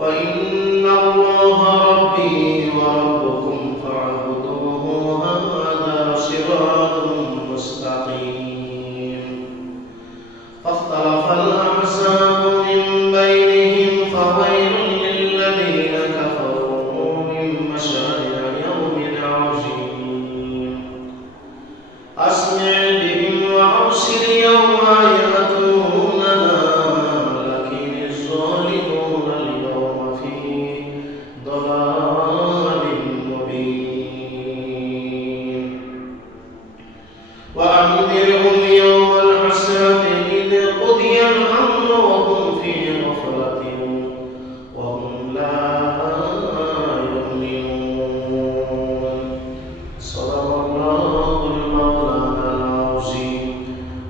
وإن الله ربي وربكم فاعبدوه هذا صراط مستقيم فاختلف الأحزاب من بينهم فويل للذين كفروا من مشارق يوم عظيم أسمع بهم وأبصر يوم يأتوننا لكن الظالمون اليوم في ضلال مبين وأنذرهم يوم الحسرة إذ قضي الأمر وهم في غفلة وهم لا يؤمنون صدق الله المولانا العظيم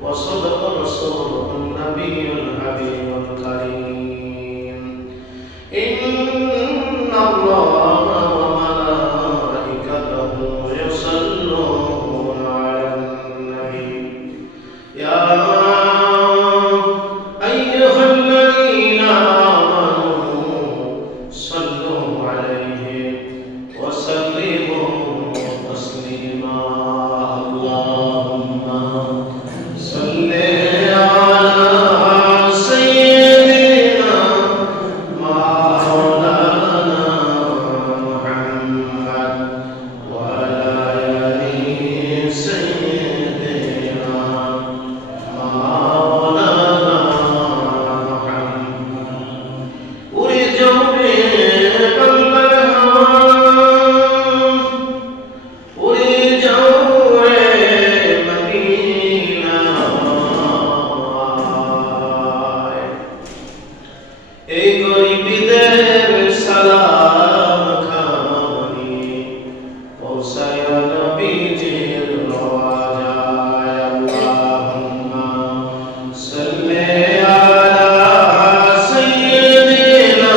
وصدق رسوله النبي الحبيب الكريم إن الله وملائكته يصلون على النبي يا أيها الذين آمنوا صلوا عليه وسلموا تسليما اللهم صل على سيدنا مولانا محمد وعلى آل سيدنا مولانا محمد ورجوا بقلب الهوى ورجوا مدينة এই গরিবদের সালাম খানি পৌঁছায় নবীজির রওজায় আল্লাহুম্মা সাল্লি আলা সাইয়্যিদিনা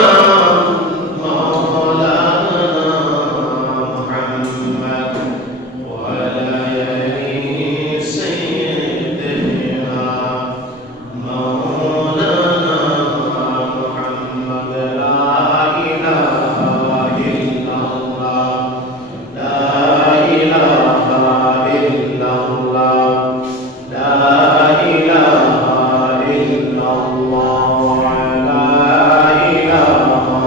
মাওলানা মুহাম্মদ ওয়া আলা আলি সাইয়্যিদিনা মাওলানা মুহাম্মদ লা ইলাহা ইল্লাল্লাহ লা ইলাহা ইল্লাল্লাহ লা ইলাহা ইল্লাল্লাহ লা ইলাহা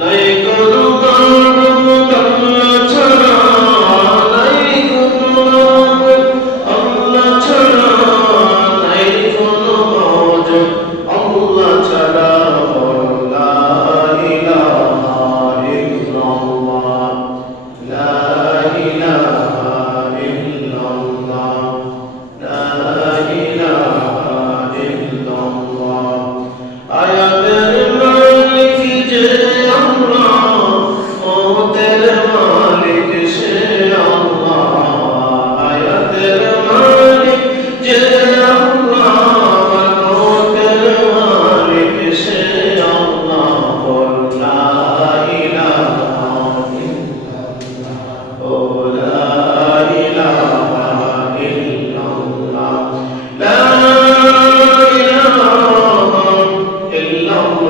নাই কোনো মাবুদ আল্লাহ ছাড়া নাই কোনো মাবুদ আল্লাহ ছাড়া নাই কোনো মাওজুদ আল্লাহ ছাড়া লা ইলাহা ইল্লাল্লাহ লা ইলাহা ইল্লাল্লাহ লা ইলাহা ইল্লাল্লাহ আয়াতের মালিক যে আল্লাহ মওতের মালিক সে আল্লাহ আয়াতের মালিক যে আল্লাহ মওতের মালিক সে আল্লাহ লা ইলাহা ইল্লাল্লাহ ও লা ইলাহা ইল্লাল্লাহ লা ইলাহা ইল্লাল্লাহ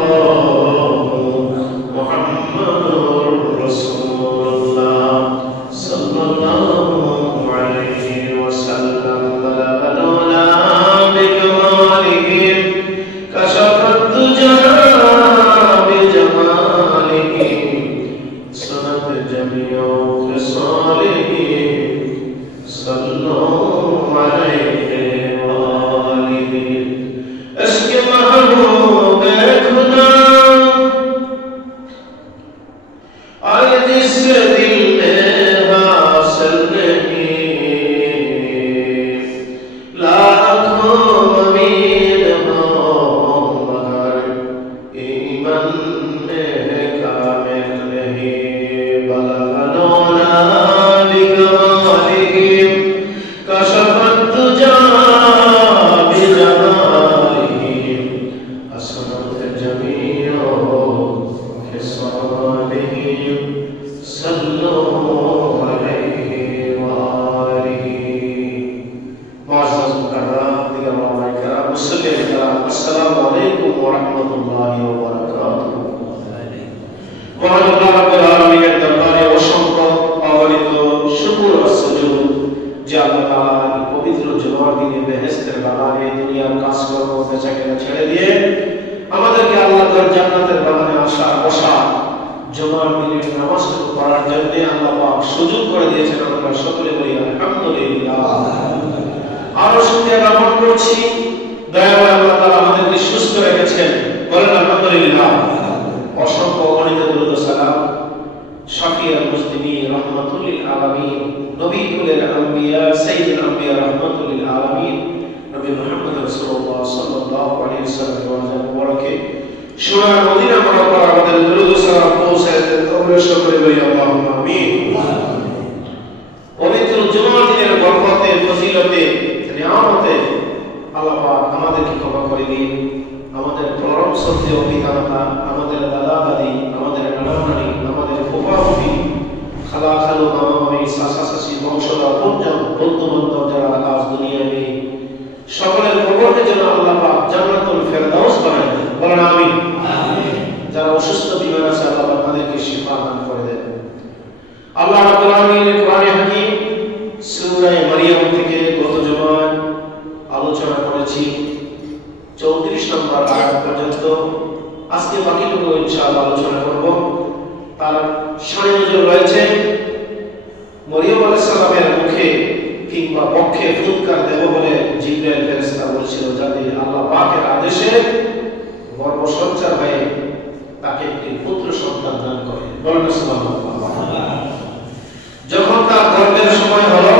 আসসালামু আলাইকুম ওয়া রাহমাতুল্লাহি ওয়া বারাকাতুহু। মহান আল্লাহ রাব্বুল আলামিনের দরবারে অসংখ্য অগণিত শুকর ও সুজুদ যে আল্লাহ তাআলা এই পবিত্র জুমার দিনে বেহেশতের বাগানে দুনিয়ার কাজকর্ম বেচাকেনা ছেড়ে দিয়ে আমাদেরকে আল্লাহর জান্নাতের বাগানে আসা বসা জুমার দিনের নামাজটুকু পড়ার জন্য আল্লাহ পাক সুযোগ করে দিয়েছেন। আমরা সকলে বলি আলহামদুলিল্লাহ। আরো শুকরিয়া জ্ঞাপন করছি দয়াময় আল্লাহ তাআলা আমাদেরকে সুস্থ রেখেছেন, বলেন আলহামদুলিল্লাহ। অসংখ্য অগণিত দরুদ ও সালাম শাফিউল মুসলিমিন রাহমাতুল লিল আলামিন নবী কুলের আম্বিয়া সাইয়্যিদুল আম্বিয়া রাহমাতুল লিল আলামিন নবী মুহাম্মদ রাসূলুল্লাহ সাল্লাল্লাহু আলাইহি ওয়াসাল্লাম মুবারকে সোনার মদিনা মুনাওয়ারা আমাদের দরুদ ও সালাম পৌঁছায় দেন। আমরা সকলে বলি আল্লাহুম্মা আমিন। পবিত্র জুমার দিনের বরকতে ফজিলতে নিয়ামতে আল্লাহ পাক আমাদেরকে ক্ষমা করে দিন। আমাদের পরম শ্রদ্ধেয় পিতামাতা, আমাদের দাদা দাদি, আমাদের নানা নানি, আমাদের ফুফা ফুফি, খালা খালু, মামা মামি, চাচা চাচি, বংশধর পঞ্চম বন্ধু বান্ধব যারা আজ দুনিয়ায় নেই, সকলের কবরকে যেন আল্লাহ পাক জান্নাতুল ফেরদাউস বানায় দেন, বলেন আমিন। যারা অসুস্থ বিমার আছে আল্লাহ পাক তাদেরকে শিফা দান করে দেন। আল্লাহ রাব্বুল আলামিনের কোরআনে হাকিম সূরা মারিয়াম থেকে গত জুমায় আলোচনা করেছি 34 নম্বর আয়াত পর্যন্ত। আজকে বাকিটুকু ইনশাআল্লাহ আলোচনা করব। তার সামনে নজর রয়েছে মরিয়ম আলাইহিস সালামের মুখে কিংবা বক্ষে ফুৎকার দেব বলে জিবরাইল ফেরেশতা বলেছিল যাতে আল্লাহ পাকের আদেশে গর্ভসজ্জার হয়ে তাকে একটি পুত্র সন্তান দান করে, বলেন সুবহানাল্লাহ। যখন তার গর্ভের সময় হলো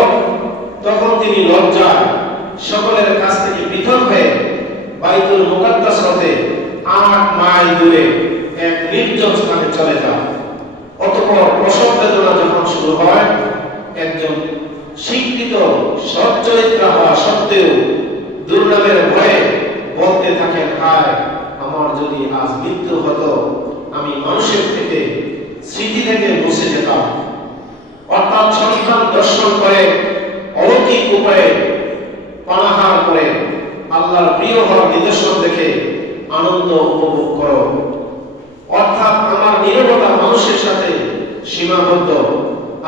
তখন তিনি লজ্জায় সকলের কাছ থেকে পৃথক হয়ে বাইতুল মুকাদ্দাস হতে 8 মাইল দূরে এক নির্জন স্থানে চলে যান। অতঃপর প্রসব বেদনা যখন শুরু হয়, একজন শিক্ষিত সচ্চরিত্রা হওয়া সত্ত্বেও দুর্নামের ভয়ে বলতে থাকেন, হায় আমার যদি আজ মৃত্যু হতো, আমি মানুষের থেকে স্মৃতি থেকে মুছে যেতাম। অর্থাৎ সন্তান দর্শন করে অলৌকিক উপায়ে পানাহার করে আল্লাহর প্রিয় হওয়ার নিদর্শন দেখে আনন্দ উপভোগ করো। অর্থাৎ আমার নীরবতা মানুষের সাথে সীমাবদ্ধ,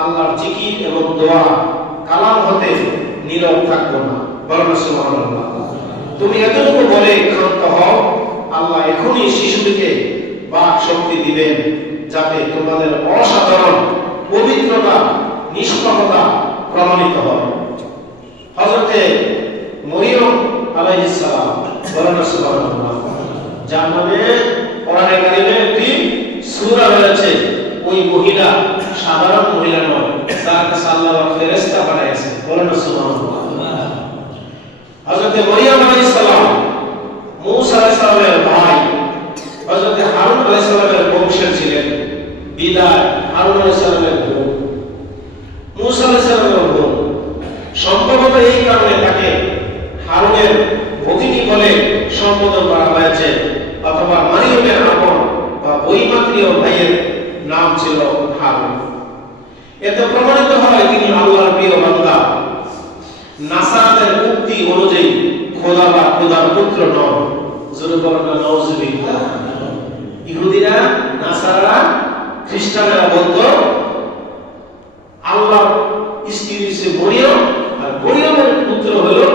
আল্লাহর জিকির এবং দোয়া কালাম হতে নীরব থাকবো না, বলেন সুবহানাল্লাহ। তুমি এতটুকু বলে ক্ষান্ত হও, আল্লাহ এখনই শিশুটিকে বাক শক্তি দিবেন যাতে তোমাদের অসাধারণ পবিত্রতা নিষ্পাপতা প্রমাণিত হয়। হযরতে মরিয়ম আলাইহিস সালাম, বলেন সুবহানাল্লাহ, যার নামে কোরআনে কারিমে একটি সূরা রয়েছে, ওই মহিলা সাধারণ মহিলা নয়, তার কাছে আল্লাহ ফেরেশতা পাঠিয়েছে, বলেন সুবহানাল্লাহ। হযরতে মরিয়ম আলাইহিস সালাম মূসা আলাইহিস সালামের ভাই হযরতে হারুন আলাইহিস সালামের বংশের ছিলেন। বিদায় হারুন আলাইহিস সালামের বোন, মূসা আলাইহিস সালামের বোন। সম্ভবত এই কারণে তাকে হারুনের ভগিনী বলে সম্বোধন করা হয়েছে, অথবা মারিয়মের আপন বা বৈমাত্রীয় ভাইয়ের নাম ছিল হারুন। এতে প্রমাণিত হয় তিনি আল্লাহর প্রিয় বান্দা। নাসারাতের উক্তি অনুযায়ী খোদা বা খোদার পুত্র নন, জোরে বলেন না নাউজুবিল্লাহ। ইহুদিরা, নাসারা, খ্রিস্টানেরা বলতো আল্লাহর স্ত্রী হচ্ছে মরিয়ম আর মরিয়মের পুত্র হলো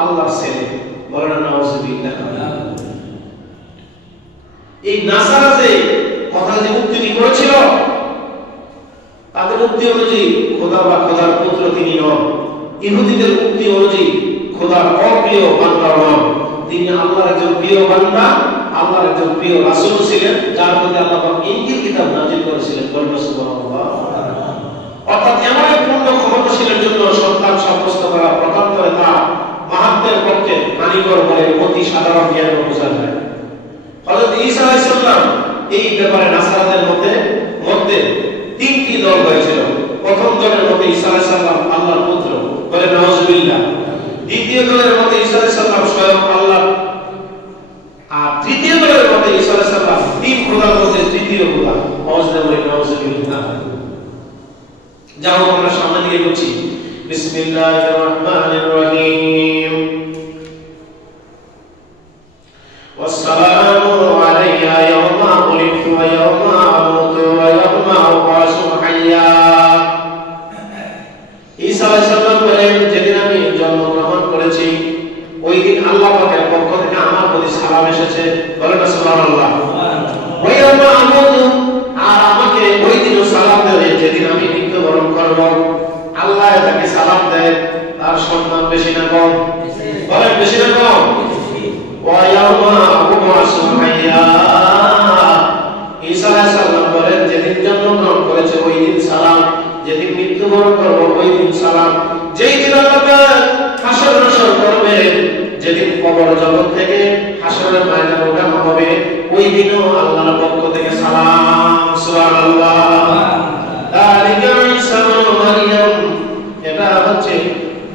আল্লাহর ছেলে, বলেন না নাউজুবিল্লাহ। এই নাসারা যে কথা যে উক্তি করেছিল তাদের উক্তি অনুযায়ী খোদা বা খোদার পুত্র তিনি নন। ইহুদিদের উক্তি অনুযায়ী খোদার অপ্রিয় বান্দা নন, তিনি আল্লাহর একজন প্রিয় বান্দা, আল্লাহর একজন প্রিয় রাসূল ছিলেন, যার প্রতি আল্লাহ পাক ইনজিল কিতাব নাযিল করেছিলেন, বলেন সুবহানাল্লাহ। অর্থাৎ এমন এক পূর্ণ ক্ষমতাশীলের জন্য সন্তান সাব্যস্ত করা প্রকান্তরে তা মাহাত্মের পক্ষে হানিকর বলে অতি সাধারণ জ্ঞান বোঝা যায়। হযরত ঈসা আলাইহিস সালাম এই ব্যাপারে নাসারাদের মধ্যে 3টি দল হয়েছিল। প্রথম দলের মতে ঈসা আলাইহিস সালাম আল্লাহর পুত্র, বলে নাউজুবিল্লাহ। দ্বিতীয় দলের মতে ঈসা আলাইহিস সালাম স্বয়ং আল্লাহ, আর তৃতীয় দলের মতে ঈসা আলাইহিস সালাম তিন খোদার মধ্যে তৃতীয় খোদা, নাউজুবিল্লাহ। যাও আমরা সামনে দিকে করছি। বিসমিল্লাহির রাহমানির রহিম। ওয়াসসালামু আলাইয়া ইয়াওমা উলিদতু ওয়া ইয়াওমা আমুতু ওয়া ইয়াওমা উবআসু হাইয়া। ঈসা আলাইহিস সালাম বলেন, যেদিন আমি জন্মগ্রহণ করেছি ওই দিন আল্লাহ পাকের পক্ষ থেকে আমার প্রতি সালাম এসেছে। বলেন সুবহানাল্লাহ। ওয়া ইয়াওমা আমুতু, আর আমাকে ওই দিনও সালাম দেবে যেদিন আমি মৃত্যুবরণ করব। আল্লাহ তাকে সালাম দেয়, তার সম্মান বেশি না কম? বলেন বেশি না কম? ওয়া ইয়াওমা উবআসু হাইয়া, ঈসা আলাইহিস সালাম বলেন, যেদিন জন্মগ্রহণ করেছে ওই দিন সালাম, যেদিন মৃত্যুবরণ করব ওই দিন সালাম। যেই দিন আল্লাহ হাসর নাসর করবে, যেদিন কবর জগৎ থেকে হাসরের ময়দানে ওঠানো হবে, ওই দিনও আল্লাহর পক্ষ থেকে সালাম। সুবহানাল্লাহ। যালিকা ঈসা ইবনে মারইয়াম, এটা হচ্ছে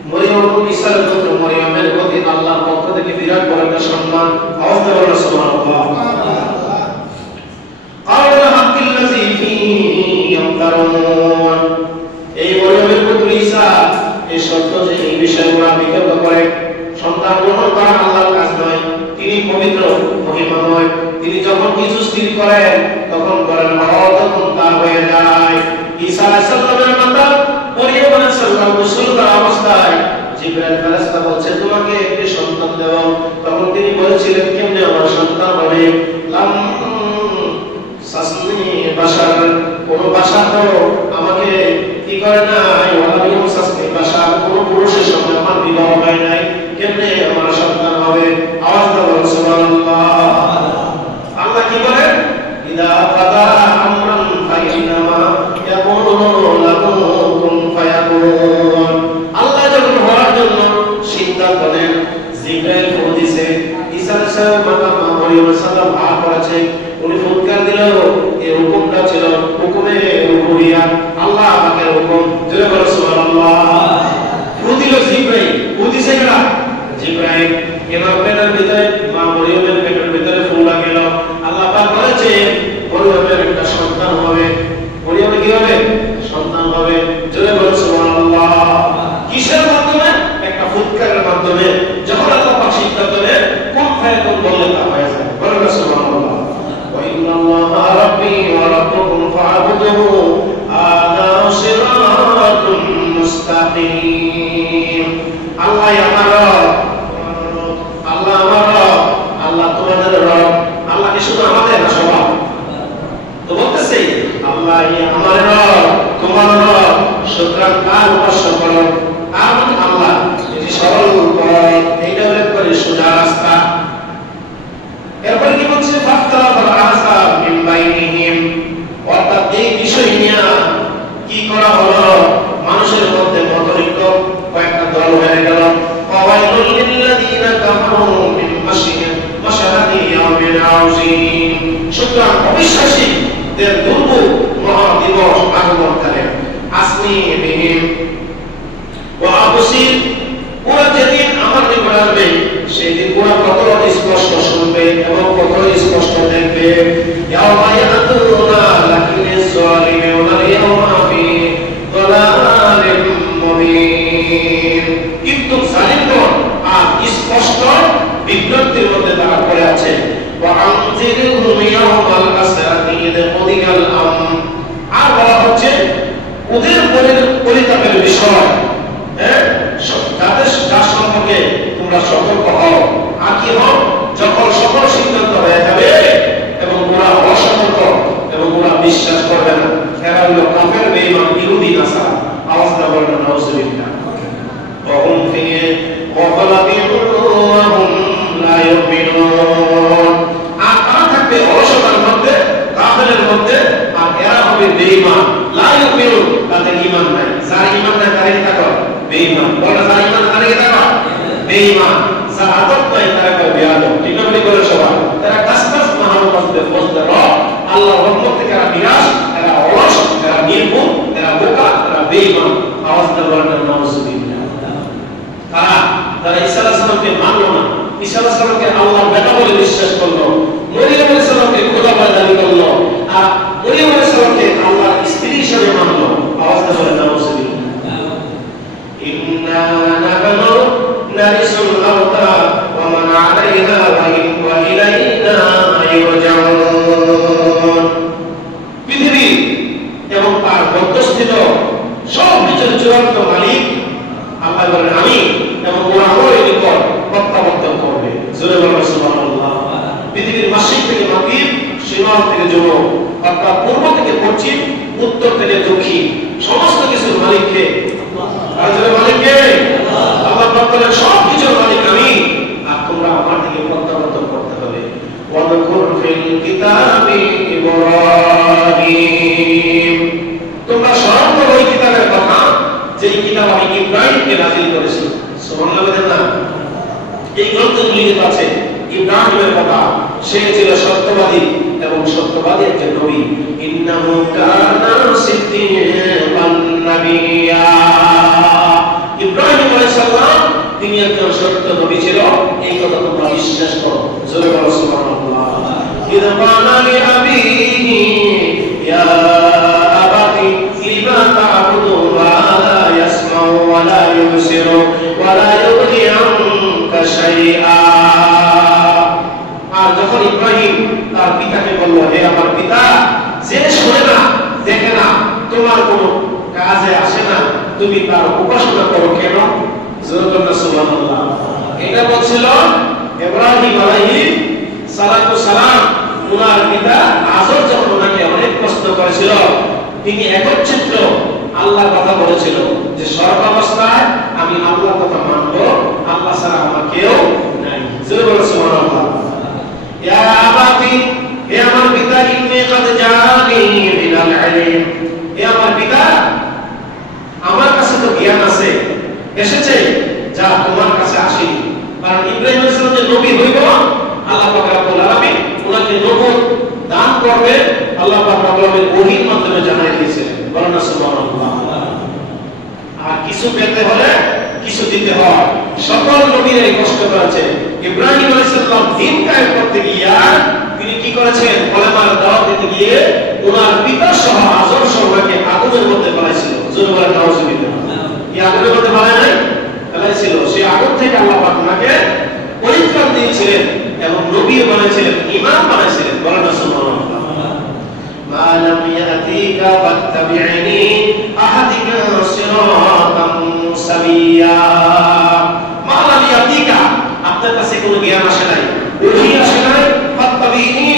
মরিয়ম ঈসার পুত্র মরিয়মের প্রতি আল্লাহর পক্ষ থেকে বিরাট বড় একটা সম্মান। আওয়াজ দিয়ে বলেন সুবহানাল্লাহ। আওয়ালা হাক্কিল্লাযী ফীহি ইয়ামতারুন, এই মরিয়মের পুত্র ঈসা এই সত্য যে এই বিষয়গুলো বিতর্ক করে, সন্তান গ্রহণ করা আল্লাহর কাজ নয়, তিনি পবিত্র মহিমাময়, তিনি যখন কিছু স্থির করেন তখন করেন তখন তা হয়ে যায়। ঈসা আলাইহিস সালামের মাতা মরিয়ম আলাইহিস সালাম গোসলকার অবস্থায় জিবরাইল ফেরেশতা বলছে তোমাকে একটি সন্তান দেব, তখন তিনি বলেছিলেন কেমনে আমার সন্তান হবে? লাম সাসনি বাশার, কোন বাশার তো আমাকে কি করে নাই, ওয়ালাম সাসনি বাশার, কোন পুরুষের সঙ্গে আমার বিবাহ হয় নাই, কেমনে আমার সন্তান হবে? আওয়াজ দাও সুবহানাল্লাহ। আল্লাহ কি বলেন? ইদা ফাদা আমরান ফাইন্নামা ইয়াকুলু লাহু কুন ফায়াকুন। আল্লাহ যখন হওয়ার জন্য সিদ্ধান্ত নেন, জিবরাইল ফু দিছে, ঈসা আলাইহিস সালাম মাতা মরিয়ম আলাইহিস সালাম ভা করেছে, উনি ফুৎকার দিল, এই হুকুমটা ছিল হুকুমে রুবুবিয়্যাহ, আল্লাহ পাকের হুকুম। জোরে বলো সুবহানাল্লাহ। ফু দিল জিবরাইল, ফু দিছে কারা? জিবরাইল। এবার পেটের ভিতরে মা মরিয়মের পেটের ভিতরে ফু লাগল, আল্লাহ পাক বলেছে মরিয়মের একটা সন্তান হবে। মরিয়মের কি হবে? সন্তান হবে। জোরে বলো সুবহানাল্লাহ। কিসের মাধ্যমে? একটা ফুৎকারের মাধ্যমে। যখন আল্লাহ পাক সিদ্ধান্ত নেন কোন ফায়াকুন বললে তা হয়ে যায়। বলো সুবহানাল্লাহ। ওয়া ইন্নাল্লাহা রাব্বী ওয়া রাব্বুকুম ফা'বুদুহু হাযা সিরাতুম মুস্তাকিম। আল্লাহ আমার রব, আল্লাহ আমার রব, আল্লাহ তোমাদের রব। আল্লাহ কি শুধু আমাদের না সবার? তো বলতেছে আল্লাহ আমার রব, তোমার রব, সুতরাং তার উপাসনা করো। আর আল্লাহ এটি সরল পথ, এইটা হলো সোজা রাস্তা। এরপর কি বলছে? ফাখতালাফাল আহসাব মিন বাইনিহিম, অর্থাৎ এই বিষয় নিয়ে কি করা হলো? মানুষের মধ্যে মতৈক্য, কয়েকটা দল হয়ে গেল। ফাওয়াইলুল লিল্লাযীনা কাফারু মিন মাশহাদি ইয়াউমিল আযীম, সুতরাং অবিশ্বাসীদের দুর্ভোগ মহা দিবস আগমনকালে। আসমি বিহিম ওয়া আবসির, ওরা যেদিন আমার নিকট আসবে সেদিন ওরা কত স্পষ্ট শুনবে এবং কত স্পষ্ট দেখবে। ইয়াওমা ইয়াতুনা লাকিনিজ যালিমুনা ইয়াওমা ফি যালালিম মুবিন, কিন্তু জালিমগণ আর স্পষ্ট বিভ্রান্তির মধ্যে তারা পড়ে আছে। ওয়া আনজিরহুম ইয়াওমাল আসরাতি ইযকুদিকাল আর বলা হচ্ছে ওদের পরিতাপের বিষয়, যার সম্পর্কে তোমরা সতর্ক হও। আর কি হও? যখন সকল সিদ্ধান্ত হয়ে যাবে এবং ওরা অসতর্ক এবং ওরা বিশ্বাস করবে না, এরা হলো কাফের, বেঈমান, ইহুদি, নাসারা। আওয়াজ দাও বলেন নাউযুবিল্লাহ। ওয়া হুম ফি গাফলাতিন ওয়া হুম লা ইউমিনুন, আর তারা থাকবে অলসতার মধ্যে, কাফেরের মধ্যে, আর এরা হবে বেঈমান। লা ইউমিনুন, তাদের ঈমান নাই। যার ঈমান নাই তারা কি থাকবে? বেঈমান। বলে যার ঈমান তারা কি থাকবে? বেঈমান। যার আদত নাই তারা হবে বেয়াদব। ঠিক না? বলে সবাই তারা কাসকাস মাহাল মধ্যে ফজলে রব, আল্লাহর রহমত থেকে এরা নিরাশ, এরা অলস, এরা নির্ভুল, এরা বোকা, এরা বেঈমান। আওয়াজ দিয়ে বলেন নাউযুবিল্লাহ। তারা ঈসা আলাইহিস সালামকে মানলো না, ঈসা আলাইহিস সালামকে আল্লাহর বেটা বলে বিশ্বাস করলো, মরিয়ম আলাইহিস সালামকে খোদা বলে দাবি করলো, আর মরিয়ম আলাইহিস সালামকে আল্লাহর স্ত্রী পৃথিবীর মাসিক থেকে মাগরিব, শিমাল থেকে জুনূব, অর্থাৎ পূর্ব থেকে পশ্চিম, উত্তর থেকে দক্ষিণ, সমস্ত কিছুর মালিক কে? আল্লাহ। মালিক কে? আল্লাহ পাক বলেন সব কিছুর মালিক আমি, আর তোমরা আমার দিকে প্রত্যাবর্তন করতে হবে। ওয়াদকুর ফিল কিতাবি ইব্রাহিম, তোমরা স্মরণ করো ওই কিতাবের কথা, যেই কিতাব আমি ইব্রাহিমকে নাযিল করেছি। সুবহানাল্লাহ বলেন না? এই গ্রন্থগুলি আছে ইব্রাহিমের কথা, সে ছিল সত্যবাদী এবং সত্যবাদী একজন নবী। ইন্নাহু কানা সিদ্দিকান নাবিয়্যা, ইব্রাহিম আলাইহিস সালাম তিনি একজন সত্য নবী ছিল, এই কথা তোমরা বিশ্বাস করো। জোরে বলো সুবহানাল্লাহ। ইযা ক্বালা লিআবিহি ইয়া আবাতি লিমা তা'বুদু মা লা ইয়াসমাউ ওয়া লা ইউবসিরু ওয়া লা ইউগনি আনকা শাইআ, আর যখন ইব্রাহিম তার পিতাকে বলল, হে আমার পিতা, যে শোনে না দেখে না তোমার কোনো কাজে আসে না, তুমি তার উপাসনা করো কেন? সুবহানাল্লাহ। এটা বলছিল ইব্রাহিম আলাইহিস সালাম। ওনার পিতা আজর যখন ওনাকে অনেক প্রশ্ন করেছিল, তিনি একচ্ছিত্র আল্লাহর কথা বলেছিল যে সর্বাবস্থায় আমি আল্লাহর কথা মানব, আল্লাহ ছাড়া আমার কেউ নাই। সুবহানাল্লাহ। ইয়া আবাতি, হে আমার পিতা, ইন্নী কাদ জাআনি মিনাল ইলম, হে আমার পিতা, আমার কাছে তো জ্ঞান আছে, এসেছে যা তোমার কাছে আসেনি। কারণ ইব্রাহিম আলাইহিস সালাম যে নবী হইব, আল্লাহ পাক রব্বুল আলামিন ওনাকে নবুয়ত দান করবে, আল্লাহ পাক রব্বুল আলামিন ওহীর মাধ্যমে জানাই দিয়েছিলেন। বলেন না সুবহানাল্লাহ। আর কিছু পেতে হলে কিছু দিতে হয়। সকল নবীরা এই কষ্ট করেছেন। ইব্রাহিম আলাইহিস সালাম দিন কায়েম করতে গিয়া তিনি কি করেছেন? কলেমার দাওয়াত দিতে গিয়ে ওনার পিতা সহ আজর সহকে আগুনের মধ্যে ফেলাইছিল। জোরে বলেন নাউজুবিল্লাহ। কি আগুনের মধ্যে ফেলাই নাই? ফেলাইছিল। সেই আগুন থেকে আল্লাহ পাক ওনাকে পরিত্রাণ দিয়েছিলেন এবং নবী বানাইছিলেন, ইমাম বানাইছিলেন। বলেন না সুবহানাল্লাহ। মা লাম ইয়াতিকা ফাত্তাবি'নি আহাদিকা সিরাতাম মুস্তাবিয়া, মা লাম ইয়াতিকা, আপনার কাছে কোনো জ্ঞান আসে নাই, ওহী আসে নাই, ফাত্তাবি'নি,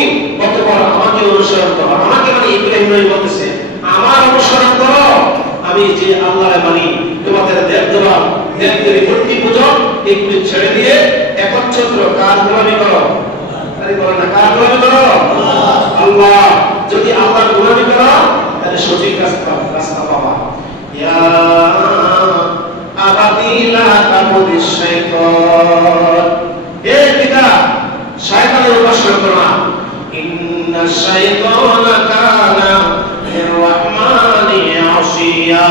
অতঃপর আমাকে অনুসরণ করো। আমাকে মানে ইব্রাহিম নবী বলতেছে, আমার অনুসরণ করো, আমি যে আল্লাহরে মানি। তোমাদের দেবদেবা দেবদেবী মূর্তি পূজন এগুলি ছেড়ে দিয়ে একচ্ছত্র কার গোলামি করো? আরে বলো না, কার গোলামি করো? আল্লাহ। যদি আল্লাহর গোলামি করো তাহলে সঠিক রাস্তা পাবা। ইয়া আবাতি লা তাবুদিশ শাইতান, হে পিতা, শয়তানের উপাসনা করো না। ইন্না শাইতানা কানা লির-রাহমানি আসিয়া,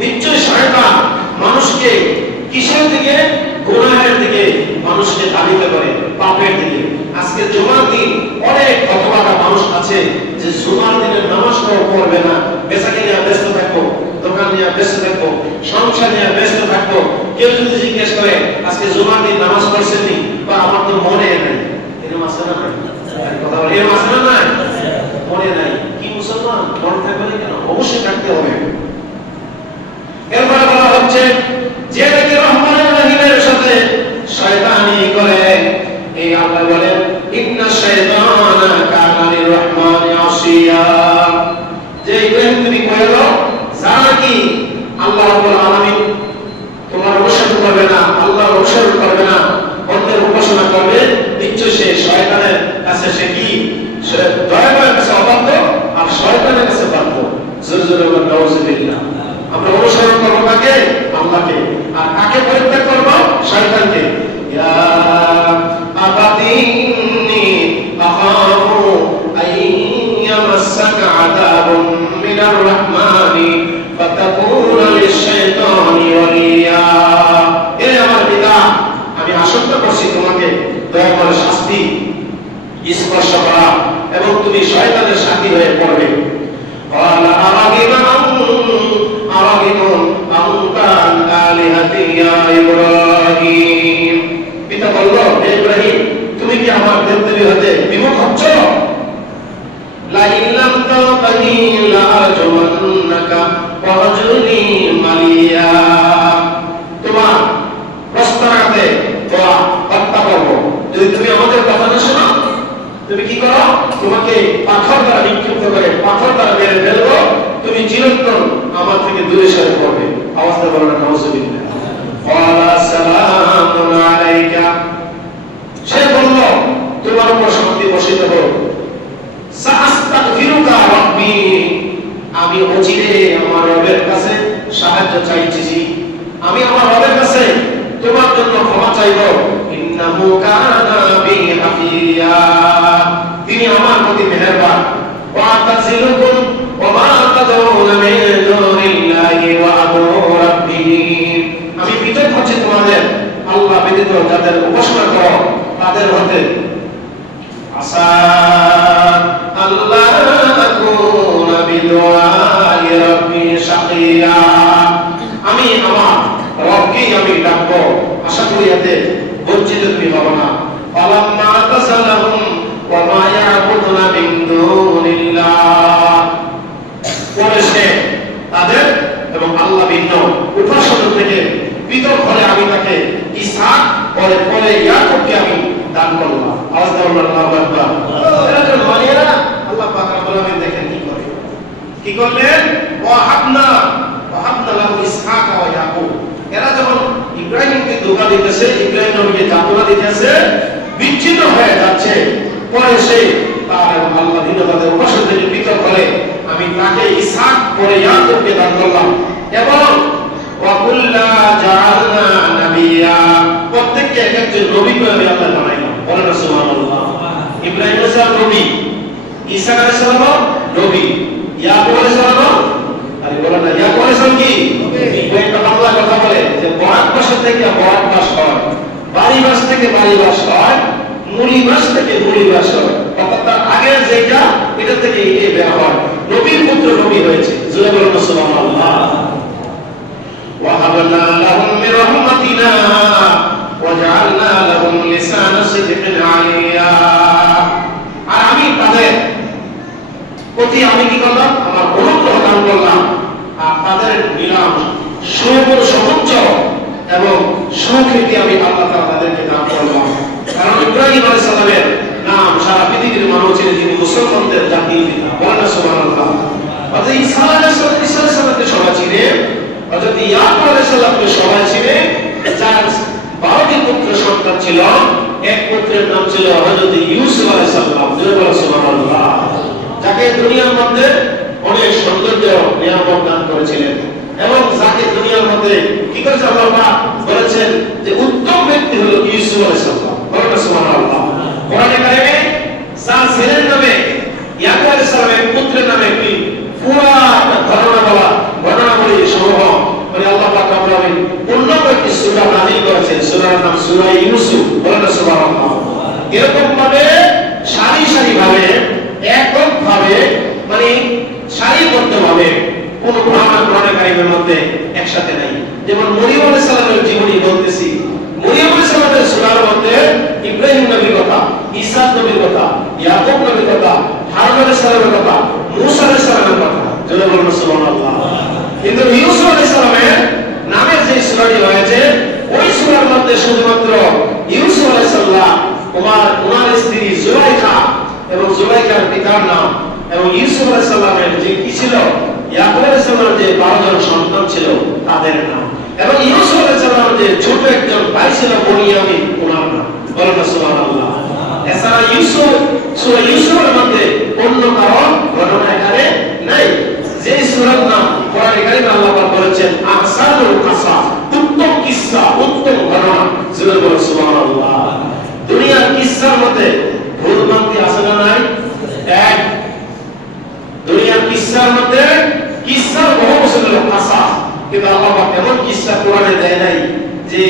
নিশ্চয় শয়তান মানুষকে কিসের দিকে? গুনাহের দিকে মানুষকে ধাবিত করে, পাপের দিকে। আজকে জুমার দিন অনেক হতভাগা মানুষ আছে যে জুমার দিনের নামাজটাও পড়বে না, বেচাকেনা ব্যস্ত থাকবো, দোকান নিয়ে ব্যস্ত থাকবো, সংসার নিয়ে ব্যস্ত থাকবো। কেউ যদি জিজ্ঞেস করে আজকে জুমার দিন নামাজ পড়ছেননি, বা আমার তো মনে নাই, এরকম আছে না? কথা বলে এরকম আছে না? মনে নাই। কি মুসলমান মনে থাকবে না কেন? অবশ্যই থাকতে হবে। এরপরে বলা হচ্ছে যে ব্যক্তি রহমানের রহিমের সাথে শয়তানি করে, এই আল্লাহ বলেন ইন্না শাইতানা কানা লির-রাহমানি আসিয়া, যে ইব্রাহিম তুমি কইলো যারা কি আল্লাহ রাব্বুল আলামিন তোমার অনুসরণ করবে না, আল্লাহর অনুসরণ করবে না, অন্যের উপাসনা করবে, নিশ্চয় সে শয়তানের কাছে সে কি? দয়াময়ের কাছে অবাধ্য, আর শয়তানের কাছে বাধ্য। জোরে জোরে বলেন নাউজুবিল্লাহ। আমরা অনুসরণ করবো কাকে? আল্লাহকে। আর কাকে পরিত্যাগ করবো? শয়তানকে। ইয়া আবাতি ইন্নী আখাফু আইয়ামাসসাকা আযাবুম মিনার রাহমানি ফাতাকুনা লিশ-শাইতানি ওয়ালিয়া, হে আমার পিতা, আমি আশঙ্কা করছি তোমাকে দয়াময় শাস্তি স্পর্শ করা এবং তুমি শয়তানের সাথী হয়ে পড়বে। قال أرغب أنت عن آلهتي يا إبراهيم, পিতা বলল, হে ইব্রাহিম, তুমি কি আমার দেবদেবী হতে বিমুখ হচ্ছ? লাইন লাম তাতাহি লাআরজুমান্নাকা ওয়াহজুরনি মালিয়া, তোমার প্রস্তাবে তোরা হত্যা করব যদি তুমি আমাদের কথা না শোনো, তুমি কি করো, তোমাকে পাথর দ্বারা নিক্ষিপ্ত করে পাথর দ্বারা মেরে ফেলবো, তুমি চিরন্তন আমার থেকে দূরে সরে পড়বে। আওয়াজটা বলো না নাউযুবিল্লাহ। ওয়ালা সালামুন আলাইকা, সে বলল তোমার উপর শান্তি বর্ষিত হোক। সাআস্তাগফিরুকা রাব্বি, আমি অচিরে আমার রবের কাছে সাহায্য চাইতেছি, আমি আমার রবের কাছে তোমার জন্য ক্ষমা চাইব। ইন্নাহু কানা বি হাফিয়া, তিনি আমার প্রতি মেহেরবান। ওয়া তাযিলুকুম ওয়া মা তাদউনা মিন দুনিল্লাহি ওয়া আদু রাব্বি, আমি পৃথক হচ্ছি তোমাদের আল্লাহ ব্যতীত যাদের উপাসনা করো তাদের হতে। আসা আল্লাহ আকুনা বিদুআই রাব্বি শাকিয়া, আমি আমার রবকে আমি ডাকবো, আশা করি এতে বঞ্চিত তুমি হবে না। ফালাম্মা তাসালাহুম ওয়া মা ইয়াবুদুনা মিন দুনিল্লাহ, পরে সে তাদের এবং আল্লাহ ভিন্ন উপাসনা থেকে পৃথক হলে আমি তাকে ইসহাক পরে পরে ইয়াকুবকে আমি দান করলাম। আওয়াজ দাও আল্লাহু আকবার। এরা তো মানিয়া না, আল্লাহ পাক রব্বুল আলামিন দেখেন কি করে, কি করলেন, ওয়া হাবনা লাহু ইসহাক ওয়া ইয়াকুব। এরা যখন ইব্রাহিমকে ধোঁকা দিতেছে, ইব্রাহিম নবীকে যাতনা দিতেছে, বিচ্ছিন্ন হয়ে যাচ্ছে, পরে সে তার এবং আল্লাহ ভিন্ন তাদের উপাসনা থেকে পৃথক হলে আমি তাকে ইসহাক পরে ইয়াকুবকে দান করলাম। এবং ওয়াকুল্লা জাআলনা নাবিয়্যা, প্রত্যেককে এক একজন নবী করে আমি আল্লাহ বানাইলাম। বলেন সুবহানাল্লাহ। ইব্রাহিম আলাইহিস সালাম নবী, ঈসা আলাইহিস সালাম নবী, ইয়াকুব আলাইহিস সালাম, আরে বলেন না ইয়াকুব আলাইহিস সালাম কি নবী? ইব্রাহিম আল্লাহ কথা বলে যে বরাক মাস থেকে বরাক মাস হয়, বাড়ি মাস থেকে বাড়ি মাস হয়, মুলি মাস থেকে মুলি মাস হয়, অর্থাৎ তার আগের যেটা এটা থেকে এটা বের হয়। নবীর পুত্র নবী হয়েছে। জোরে বলেন সুবহানাল্লাহ। وَهَبْنَا لَهُم مِّن رَّحْمَتِنَا وَجَعَلْنَا لَهُمْ لِسَانَ صِدْقٍ عَلِيًّا, আর আমি তাদের প্রতি আমি কি করলাম, আমার অনুগ্রহ দান করলাম, আর তাদের নিলাম সর্বোচ্চ এবং সুখ্যাতি আমি আল্লাহ তাআলা তাদেরকে দান করলাম। কারণ ইব্রাহিম আলাইহিস সালামের নাম সারা পৃথিবীর মানুষ ছিলেন যিনি মুসলমানদের জাতির পিতা। বলেন সুবহানাল্লাহ। অর্থাৎ ঈসা আলাইহিস সালামকে সবাই চিনেন, অর্থাৎ ইয়াকুব আলাইহিস সালামকে সবাই চিনেন, যার 12টি পুত্র সন্তান ছিল। এক পুত্রের নাম ছিল হযরত ইউসুফ আলাইহিস সালাম। সুবহানাল্লাহ। যাকে দুনিয়ার মধ্যে অনেক সৌন্দর্য নিয়ামত দান করেছিলেন এবং যাকে দুনিয়ার মধ্যে কি করেছে আল্লাহ পাক বলেছেন যে উত্তম ব্যক্তি হলো ইউসুফ আলাইহিস সালাম। বলেন সুবহানাল্লাহ। কোরআনে কারিমে যার ছেলের নামে ইয়াকুব আলাইহিস সালামের পুত্রের নামে কি পুরা ঘটনাবলী সমূহ মানে আল্লাহ পাক রব্বুল আলামিন পূর্ণাঙ্গ একটি সূরা নাযিল করেছেন। সূরার নাম সূরা ইউসুফ। বলেন সুবহানাল্লাহ। এরকম ভাবে সারি সারি ভাবে একক ভাবে মানে সারিবদ্ধভাবে কোন কোরআনে কারিমের মধ্যে একসাথে নাই। যেমন মরিয়ম আলাইহিস সালামের জীবনী বলতেছি, মরিয়ম আলাইহিস সালামের সূরার মধ্যে ইব্রাহিম নবীর কথা, ঈসা নবীর কথা, ইয়াকুব নবীর কথা, হারুন আলাইহিস সালামের কথা, মূসা আলাইহিস সালামের কথা। জোরে বলুন সুবহানাল্লাহ। কিন্তু ইউসুফ আলাইহিস সালামের নামের যে সূরাটি হয়েছে ওই সূরার মধ্যে শুধুমাত্র ইউসুফ আলাইহিস সালাম, ওনার স্ত্রী জুলাইখা এবং জুলাইখার পিতার নাম এবং ইউসুফ আলাইহিস সালামের যে কি ছিল, ইয়াকুব আলাইহিস সালামের যে 12 জন সন্তান ছিল তাদের নাম, এবং ইউসুফ আলাইহিস সালামের যে ছোট একজন ভাই ছিল বুনিয়ামিন, ওনার নাম। বলেন সুবহানাল্লাহ। এছাড়া সূরা ইউসুফের মধ্যে অন্য কারণ ঘটনা এখানে নাই। যে সূরার নাম কোরআনে কারিমে আল্লাহ পাক বলেছেন আহসানুল কাসাস, উত্তম কিসসা, উত্তম ঘটনা। জোরে বলেন সুবহানাল্লাহ। দুনিয়ার কিসসার মধ্যে ভুল ভ্রান্তি আছে না নাই? এক, দুনিয়ার কিসসার মধ্যে কিসসার বহু বছর হলো কাসাস, কিন্তু আল্লাহ পাক এমন কিসসা কোরআনে দেয় নাই যে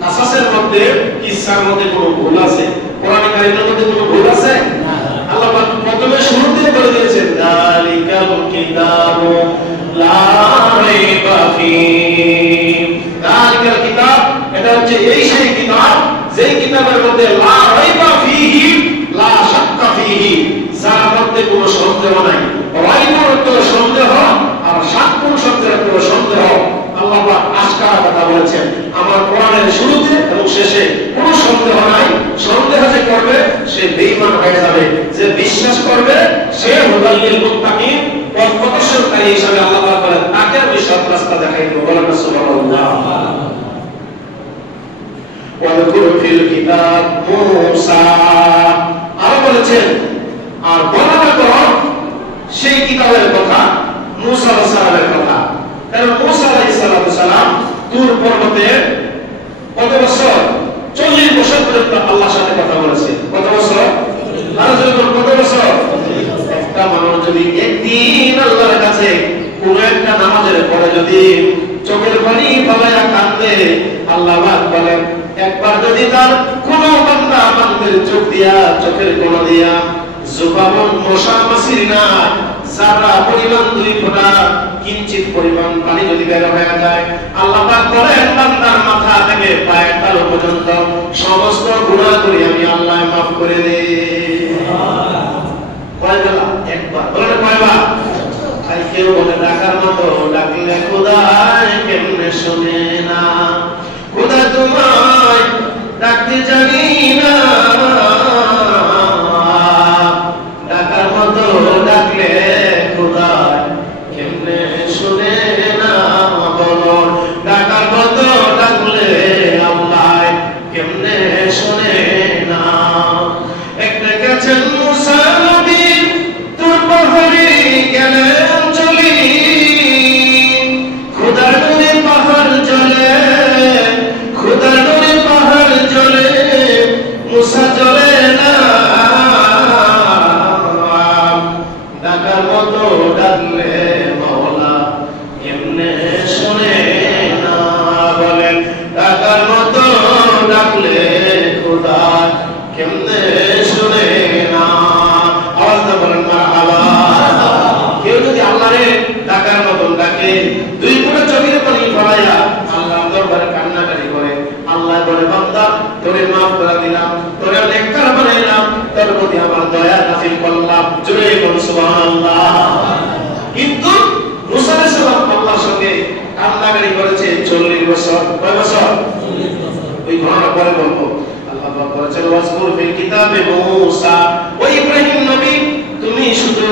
কাসাসের মধ্যে কিসসার মধ্যে কোনো ভুল আছে। কোরআনে কারিমের মধ্যে কোনো ভুল আছে না। আল্লাহ পাক প্রথমে শুরুতে বলে দিয়েছেন যালিকাল কিতাবু লা রাইবা ফীহি, যালিকাল কিতাব, এটা হচ্ছে এই সেই কিতাব যেই কিতাবের মধ্যে লা রাইবা ফীহি, লা শাক্কা ফীহি, যার মধ্যে কোনো সন্দেহ নাই। রাইবা অর্থ সন্দেহ আর শাক্কুন শব্দের অর্থ সন্দেহ। আল্লাহ পাক আশকারা কথা বলেছেন আমার কোরআনের শুরুতে এবং শেষে কোনো সন্দেহ নাই। সন্দেহ যে করবে সে বেঈমান হয়ে যাবে। যে বিশ্বাস করবে সে হুদাল লিল মুত্তাকিন, পথ প্রদর্শনকারী হিসেবে আল্লাহ পাক বলেন তাকে আমি সৎ রাস্তা দেখাইব। বলেন সুবহানাল্লাহ। ওয়াযকুর ফিল কিতাব মূসা, আর বলেছেন আর বর্ণনা করো সেই কিতাবের কথা, মূসা আলাইহিস সালামের কথা। কারণ মূসা আলাইহিস সালাম তুর পর্বতে কত বছর? 40 বছর পর্যন্ত আল্লাহর সাথে কথা বলেছে। কত বছর? কত বছর? একটা মানুষ যদি একদিন আল্লাহর কাছে কোন একটা নামাজের পরে যদি চোখের পানি ফলাইয়া কাঁদে, আল্লাহ পাক বলেন একবার যদি তার কোন বান্দা আমাদের চোখ দিয়া, চোখের কোণ দিয়া জুবাবন মশা মাছির না যারা পরিমাণ 2 ফোঁটা কিঞ্চিত পরিমাণ পানি যদি বের হয়ে যায়, আল্লাহ পাক বলেন বান্দার মাথা থেকে পায়ের তালু পর্যন্ত সমস্ত গুনাহ করে আমি আল্লাহ মাফ করে দেই। কয়বেলা? একবার। বলেন কয়বার? আর কেউ বলে ডাকার মতো ডাকলে খোদায় কেমনে শুনে না, খোদা তোমায় ডাকতে জানি না, ডাকার মতো ডাকলে খোদায় কেমনে শুনে না, বলো ডাকার মতো ডাকলে আল্লাহ কেমনে শুনে না। একটা গেছেন মুসা নবী তোর পাহাড়ে গেলেন চলি, খোদার নূরে পাহাড় জ্বলে, খোদার নূরে পাহাড় জ্বলে, মুসা জ্বলে না, ডাকার মতো ডাকলে মাওলা এমনে শুনে না, বলেন ডাকার মতো ডাকলে খোদা কেমনে শুনে না। আওয়াজটা বলেন মারহাবা। কেউ যদি আল্লাহরে ডাকার মতন ডাকে, 2 ফোঁটা চোখের পানি ফলাইয়া আল্লাহর দরবারে কান্নাকাটি করে, আল্লাহ বলে বান্দা তোরে মাফ করে দিলাম, তোরে নেককার বানাইলাম, তোর প্রতি আমার দয়া নাযিল করলাম। জোরে বলুন সুবহানাল্লাহ। কিন্তু মুসা আলাইহিস সালাম আল্লাহর সঙ্গে কান্নাকাটি করেছে 40 বছর। কয় বছর? ওই ঘটনা পরে বলবো। আল্লাহ পাক বলেছেন ওয়াজকুর ফিল কিতাবে মূসা, ও ইব্রাহিম নবী তুমি শুধু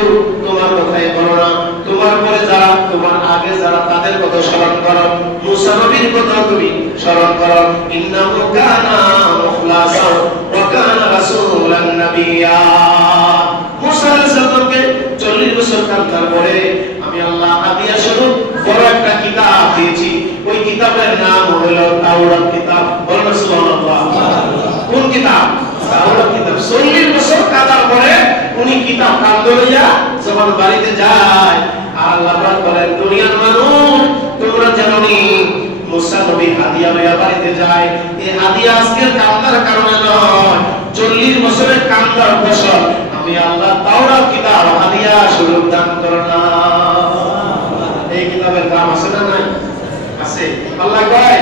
তোমার কথাই বলো না, তোমার পরে যারা, তোমার আগে যারা তাদের কথা স্মরণ করো, মূসা নবীর কথা তুমি স্মরণ করো। ইন্নাহু কানা মুখলাসান ওয়া কানা রাসূলান নাবিয়্যা। মূসা আলাইহিস সালামকে 40 বছর কান্নার পরে আমি আল্লাহ হাদিয়া স্বরূপ বড় একটা কিতাব দিয়েছি। ওই কিতাবের নাম হলো তাওরাত কিতাব। বলেন সুবহানাল্লাহ। কোন কিতাব? তাওরাত কিতাব। 40 বছর কাটার পরে উনি কিতাব কাঁধে লইয়া যখন বাড়িতে যায়, আল্লাহ পাক বলেন দুনিয়ার মানুষ তোমরা জানোনি মুসা নবী হাদিয়া লইয়া বাড়িতে যায়। এই হাদিয়া আজকের কান্নার কারণে নয়, 40 বছরের কান্নার ফসল আমি আল্লাহ তাওরাত কিতাব হাদিয়া স্বরূপ দান করলাম। এই কিতাবের দাম আছে না নাই? আছে। আল্লাহ কয়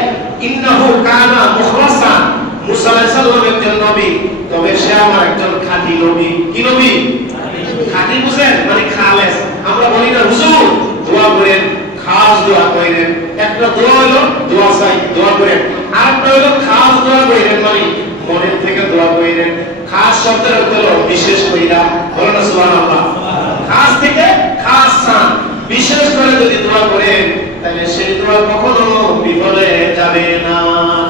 ইন্নাহু কানা মুখলাসান, মুসা আলাইহিস সালাম একজন নবী, তবে সে আমার একজন খাঁটি নবী। কি নবী? খাঁটি বুঝেন? মানে খালেস। আমরা বলি না হুজুর দোয়া করেন, খাস দোয়া করেন। একটা দোয়া হলো দোয়া চাই, দোয়া করেন। আরেকটা হলো খাস দোয়া করেন, মানে মনের থেকে দোয়া করেন। খাস শব্দের অর্থ হলো বিশেষ কইরা। বলেন না সুবহানাল্লাহ। খাস থেকে খাস চান, বিশেষ করে যদি দোয়া করেন তাহলে সেই দোয়া কখনো বিফলে যাবে না।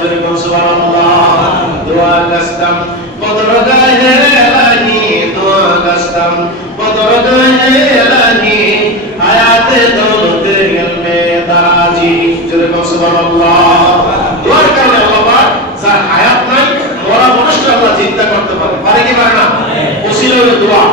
যদি কোন সুবহানাল্লাহ। দোয়া কাস্তাম বদরগাহে এলাহি, দোয়া কাস্তাম বদরগাহে এলাহি, আয়াতে দৌলতে ইলমে দারাজি। যদি কোন সুবহানাল্লাহ। দোয়ার কারণে আল্লাহ পাক যার হায়াত নাই, মরা মানুষকে আল্লাহ চিন্তা করতে পারে। পারে কি পারে না? ওসিলা হলো দোয়া।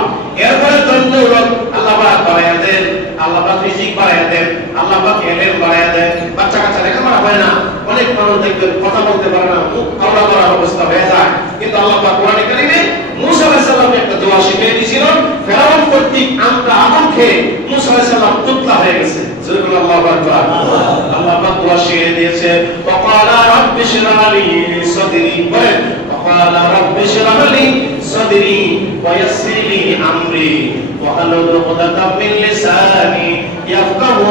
এরপরে দৌলত আল্লাহ পাক বাড়ায়া দেন, আল্লাহ পাক রিজিক বাড়ায়া দেন, আল্লাহ পাক ইলম বাড়ায়া দেন। বাচ্চা কাচ্চা লেখাপড়া হয় না, অনেক মানুষ দেখবেন কথা বলতে পারে না, মুখ আওড়া করার অবস্থা হয়ে যায়। কিন্তু আল্লাহ পাক কোরআনে কারিমে মূসা আলাইহিস সালামকে একটা দোয়া শিখিয়ে দিয়েছিল। ফেরাউন কর্তৃক আমরা আগুন খেয়ে মূসা আলাইহিস সালাম তুতলা হয়ে গেছে। সুবহানাল্লাহ। আল্লাহু আকবার। আল্লাহ পাক দোয়া শিখিয়ে দিয়েছে ওয়াকালা রাব্বি ইশরাহ লি সাদরি, বলেন ওয়াকালা রাব্বি ইশরাহ লি সাদরি ওয়া ইয়াসসির লি আমরি ওয়াহলুল উকদাতাম মিন লিসানি ইয়াফকাহু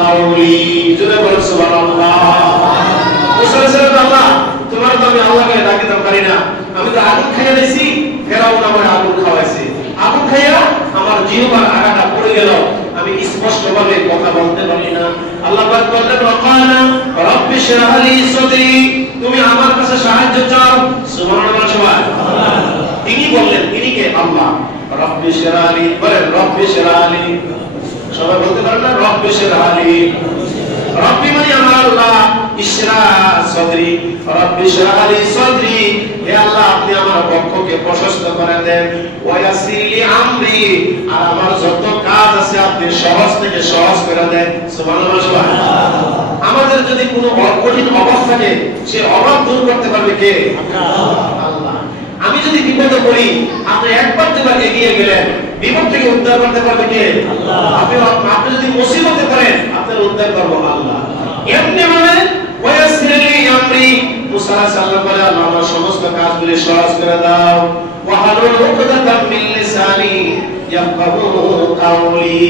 কাওলি। জোরে বলেন সুবহানাল্লাহ। মূসা আলাইহিস সালাম আল্লাহ তোমার তো আমি আল্লাহকে ডাকতে পারি না, আমি তো আগুন খেয়ে দিয়েছি, ফেরাউন আমার আগুন খাওয়াইছে, ইশরাহ লি সাদরি, তুমি আমার কাছে সাহায্য চাও। সুবহানাল্লাহ সবাই। তিনি বললেন, তিনি কে? আল্লাহ। রব্বি ইশরাহ লি, বলেন রব্বি ইশরাহ লি। সবাই বলতে পারেন না রব্বি ইশরাহ লি? রব্বি মানে আমার আল্লাহ, ইশরাহ সাদরি, রব্বি ইশরাহ লি সাদরি, হে আল্লাহ আপনি আমার বক্ষকে প্রশস্ত করে দেন। ওয়া ইয়াসির লি আমরি, আর আমার যত কাজ আছে আপনি সহজ থেকে সহজ করে দেন। সুবহানাল্লাহ। আমাদের যদি কোনো কঠিন অভাব থাকে, সে অভাব দূর করতে পারবে কে? আল্লাহ। আমি যদি বিপদে পড়ি, আপনি একবার দুবার এগিয়ে গেলেন, বিপদ থেকে উদ্ধার করতে পারবে কে? আল্লাহ। আপনি যদি মুসিবতে পড়েন, আপনার উদ্ধার করব আল্লাহ। এমনি মানে ওয়াসির লি আমরি, মুসা আলাইহিস সালাম বলে আল্লাহ আমার সমস্ত কাজগুলি সহজ করে দাও। ওয়া হালুল উকদাতাম মিন লিসানি ইয়াফকাহু কাওলি,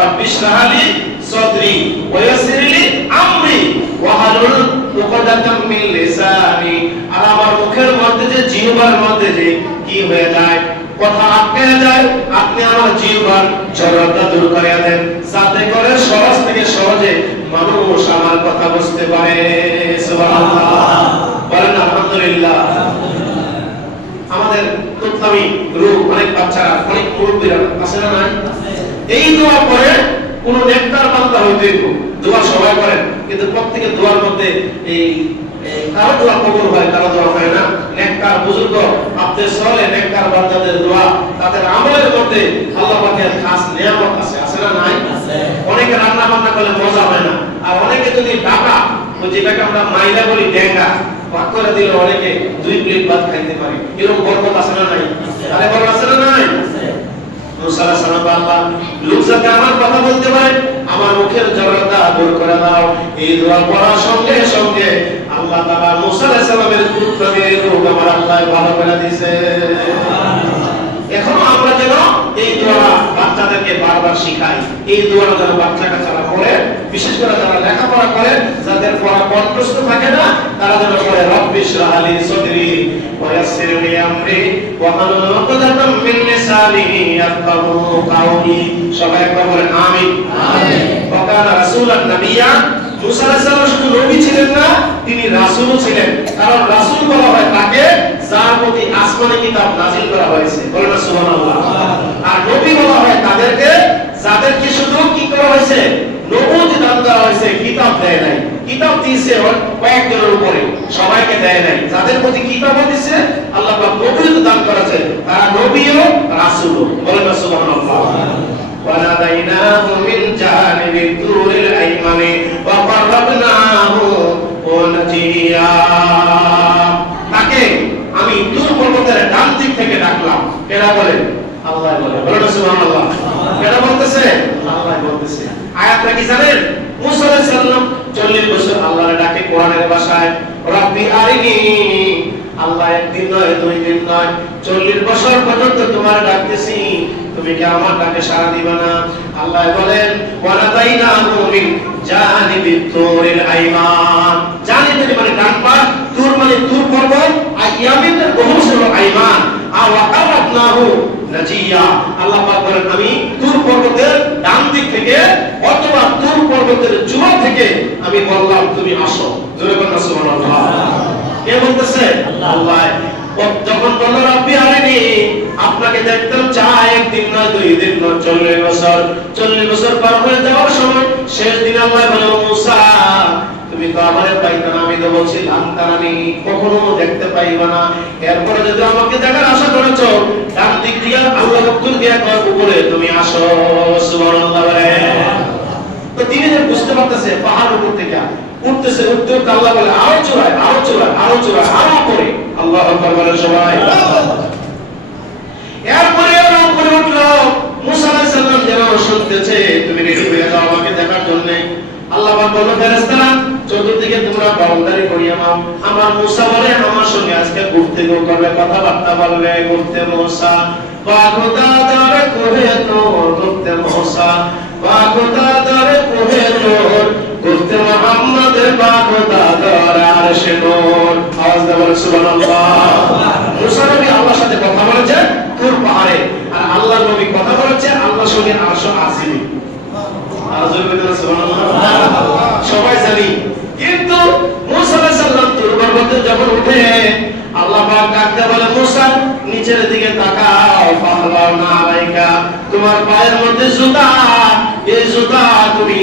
রব্বি ইশরাহ লি সাদরি ওয়া ইয়াসির লি আমরি ওয়া হালুল উকদাতাম মিন লিসানি, আর আমার মুখের মধ্যে যে জিহ্বার মধ্যে যে কি হয়ে যায়, কথা আটকে যায়, আপনি আমার জিহ্বার জড়তা দূর করে দেন, যাতে করে সহজ থেকে সহজে মানুষ আমার কথা বুঝতে পারে। সুবহানাল্লাহ, বলেন আলহামদুলিল্লাহ। আমাদের তুতলামি গ্রুপ অনেক বাচ্চারা, অনেক মুরব্বীরা আছে না নাই? এই দোয়া পড়ে কোন নেককার বান্দা হইতে দোয়া সবাই করেন, কিন্তু প্রত্যেকের দোয়ার মধ্যে এই কারো দোয়া কবুল হয়, কারো দোয়া হয় না। নেককার বুজুর্গ আপনাদের সলে নেককার বান্দাদের দোয়া, তাদের আমলের মধ্যে আল্লাহ পাকের খাস নিয়ামত আছে, আছে না নাই? অনেকে রান্না বান্না করলে মজা হয় না, আর অনেকে যদি টাকা, যেটাকে আমরা মাইলা বলি ডেঙ্গা, ভাগ করে দিলে অনেকে 2 প্লেট ভাত খাইতে পারে। এরকম বরকত আছে না নাই? আরে বড় আছে না নাই? মুসা আলাইহিস সালাম আল্লাহ, লোক যাতে আমার কথা বলতে পারে, আমার মুখের জড়তা দূর করে দাও। এই দোয়া পড়ার সঙ্গে সঙ্গে আল্লাহ তাআলা মুসা আলাইহিস সালামের পুত্রকে রোগ আমার আল্লাহ ভালো করে দিয়েছে। এখনো আমরা যেন এই দোয়া বাচ্চাদেরকে বারবার শিখাই। এই দোয়া যেন বাচ্চা কাচ্চারা পড়ে, বিশেষ করে যারা লেখাপড়া করে, যাদের পড়া কণ্ঠস্থ থাকে না, তারা যেন পড়ে রব্বি ইশরাহ লি সাদরি ওয়া ইয়াসসির লি আমরি ওয়া হালুল উকদাতাম মিন লিসানি ইয়াফকাহু কাওলি। সবাই একবার বলেন আমিন। আমিন। ওয়া কানা রাসূলান নাবিয়্যা, মুসা আলাইহিস সালাম শুধু নবী ছিলেন না, তিনি রাসূলও ছিলেন। কারণ রাসূল বলা হয় তাকে যার প্রতি আসমানি কিতাব নাযিল করা হয়েছে। বলেন সুবহানাল্লাহ। আর নবী বলা হয় তাদেরকে যাদেরকে শুধু কি করা হয়েছে? নবুয়ত দান করা হয়েছে, কিতাব দেয় নাই। কিতাব দিয়েছে কয়েকজনের উপরে, সবাইকে দেয় নাই। যাদের প্রতি কিতাব দিয়েছে, আল্লাহ পাক নবুয়ত দান করেছে, তারা নবীও রাসূলও। বলেন সুবহানাল্লাহ। وَنَادَيْنَاهُ مِنْ جَانِبِ الطُّورِ الْأَيْمَنِ وَقَرَّبْنَاهُ نَجِيًّا, তাকে আমি তুর পর্বতের ডান দিক থেকে ডাকলাম। কেডা বলে? আল্লাহ বলে। বলেন সুবহানাল্লাহ। কেডা বলতেছে? আল্লাহ বলতেছে। আয়াতটা কি জানেন? মুসা আলাইহিস সালাম 40 বছর আল্লাহর ডাকে কোরআনের ভাষায় রব্বি আরিনি, আল্লাহ একদিন নয়, 2 দিন নয়, 40 বছর পর্যন্ত তোমার ডাকতেছি, তুমি কি আমার ডাকে সাড়া দিবা না? আল্লাহ বলেন ওয়ানাদাইনাহু মিন জানিবিত তুরিল আইমান, জানিব মানে ডান পাশ, তুর মানে তুর পর্বত, আর ইয়ামিনের বহু ছিল আইমান, আর ওয়াকারাবনাহু নাজিয়া। আল্লাহ পাক বলেন আমি তুর পর্বতের ডান দিক থেকে অথবা তুর পর্বতের চূড়া থেকে আমি বললাম তুমি আসো। জোরে বলুন সুবহানাল্লাহ। কে বলতেছে? আল্লাহ। যখন বলল রব্বি আরিনি, আপনাকে দেখতাম চাই, একদিন নয়, 2 দিন নয়, 40 বছর। 40 বছর পার হয়ে যাওয়ার সময় শেষ দিন আল্লাহ বলে মুসা তুমি তো আমারে পাইতা না, আমি তো বলছিলাম তার আমি কখনো দেখতে পাইবা না। এরপরে যদি আমাকে দেখার আশা করেছো, ডান দিক দিয়ে আল্লাহ উত্তর দিয়া কয় উপরে তুমি আসো। সুবহানাল্লাহ। তো তিনি বুঝতে পারতেছে পাহাড় উপর থেকে উঠতেছে, উঠতে উঠতে আল্লাহ বলে আরো চড়ায়, আরো চড়ায়, আরো চড়ায়, আরো উপরে। আল্লাহু আকবার বলেন সবাই। এরপরে আরো উপরে উঠলো। মুসা আলাইহিস সালাম যেন শুনতেছে তুমি রেডি হয়ে যাও আমাকে দেখার জন্য। আল্লাহ পাক বলল ফেরেশতারা চতুর্দিকে তোমরা বাউন্ডারি করিয়ে নাও। আমার মুসা বলে আমার সঙ্গে আজকে ঘুরতে করবে, কথাবার্তা বলবে। ঘুরতে মুসা বাগদা দারে কোহে তোর, ঘুরতে মুসা বাগদা দারে কোহে তোর, ঘুরতে মুহাম্মদের বাগদা দারে আরশে নূর। আওয়াজ দিয়ে বলেন সুবহানাল্লাহ। মুসা নবী আল্লাহর সাথে কথা বলেছে তুর পাহাড়ে, আর আল্লাহ নবী কথা বলেছে আল্লাহর সঙ্গে আরশ আজিম। সবাই জানি, কিন্তু নিচের দিকে তাকাও, ফাহলাউনা আলাইকা, তোমার পায়ের মধ্যে জুতা, এই জুতা তুমি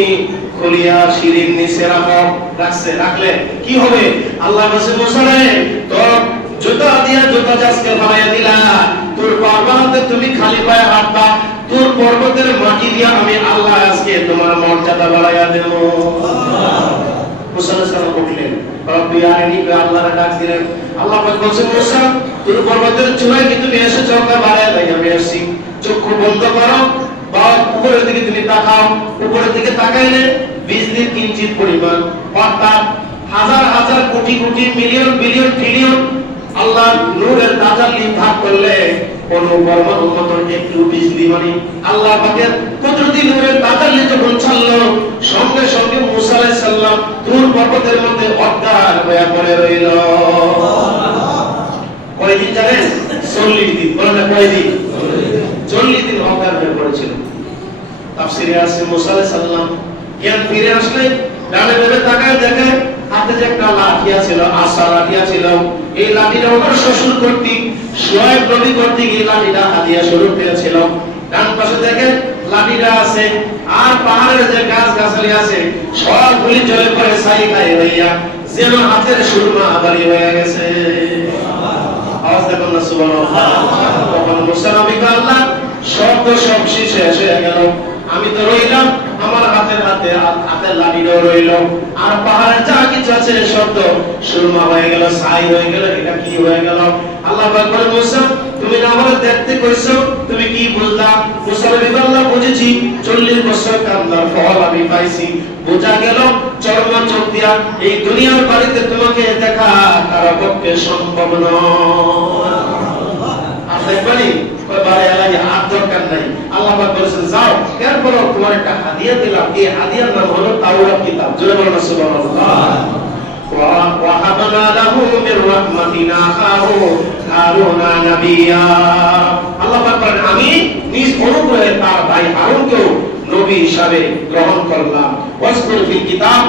খুলিয়া সিঁড়ির নিচে রাখো। রাখলে কি হবে? আল্লাহ বলেছে মুসা রে, তোর জুতা দিয়া জুতা আজকে ফালাইয়া দিলা, তোর পর্বতে তুমি খালি পায়ে হাঁটবা, তোর পর্বতের মাটি দিয়া আমি আল্লাহ আজকে তোমার মর্যাদা বাড়াইয়া দেব। মুসা আলাইহিস সালাম উঠলেন, রব্বি আরিনি, আল্লাহর ডাক দিলেন। আল্লাহ পাক বলেন মুসা, তোর পর্বতের চূড়ায় কি তুমি এসেছো? বাড়ায় তাই আমি আসছি। চক্ষু বন্ধ করো, বা উপরের দিকে তুমি তাকাও। উপরের দিকে তাকাইলে বিজলির কিঞ্চিত পরিমাণ, অর্থাৎ হাজার হাজার crore crore million billion trillion আল্লাহ নূরের তাজাল্লি ভাগ করলে কোন পরমাণুর মতন একটু বিজলি মানে আল্লাহ পাকের কুদরতি নূরের তাজাল্লি যখন ছাড়লো, সঙ্গে সঙ্গে মুসা আলাইহিস সালাম তুর পর্বতের মধ্যে অজ্ঞান হয়ে পড়ে রইল। কয়দিন জানেন? 40 দিন। বলেন না কয়দিন? 40 দিন অজ্ঞান হয়ে পড়েছিল। তাফসীরে আছে মুসা আলাইহিস সালাম জ্ঞান ফিরে আসলে ডানে বামে তাকায় দেখে হাতে যে একটা লাঠি ছিল, আসা লাঠি ছিল, এই লাঠিটা ওনার শ্বশুর কর্তৃক শুআয়ব নবী কর্তৃক এই লাঠিটা হাদিয়া স্বরূপ পেয়েছিল। ডান পাশে দেখেন লাঠিটা আছে, আর পাহাড়ের যে গাছ গাছালি আছে সবগুলি জলে পড়ে ছাই খাই হইয়া যেন হাতের সুরমা আবারি হয়ে গেছে। আওয়াজ দেখুন না সুবহানাল্লাহ। তখন মুসা নবীকে আল্লাহ সব শেষ হয়ে গেল, আমি তো রইলাম, আমার হাতের লাঠিটাও রইল, আর পাহাড়ের যা কিছু আছে সব তো সুরমা হয়ে গেল, ছাই হয়ে গেল। এটা কি হয়ে গেল? আল্লাহ পাক বলেন মুসা, তুমি না আমারে দেখতে কইছো, তুমি কি বুঝলা? মুসা নবী আল্লাহ বুঝেছি, 40 বছর কান্নার ফল আমি পাইছি। বোঝা গেল চর্ম চোখ দিয়া এই দুনিয়ার বাড়িতে তোমাকে দেখা কারো পক্ষে সম্ভব নয়। আর দেখবানি বারে আল্লাহ হাত দরকার নাই। আল্লাহ পাক বলেছেন যাও, এরপর তোমার একটা হাদিয়া দিলাম, এই হাদিয়ার নাম হলো তাওরাত কিতাব। জোরে বলুন সুবহানাল্লাহ। ওয়া হাবানা লাহু মির রাহমাতিনা আখাহু হারুনা নাবিয়্যা। আল্লাহ পাক বলেন আমি নিজ অনুগ্রহে তার ভাই হারুনকেও নবী হিসাবে গ্রহণ করলাম। ওয়াসকুর ফিল কিতাব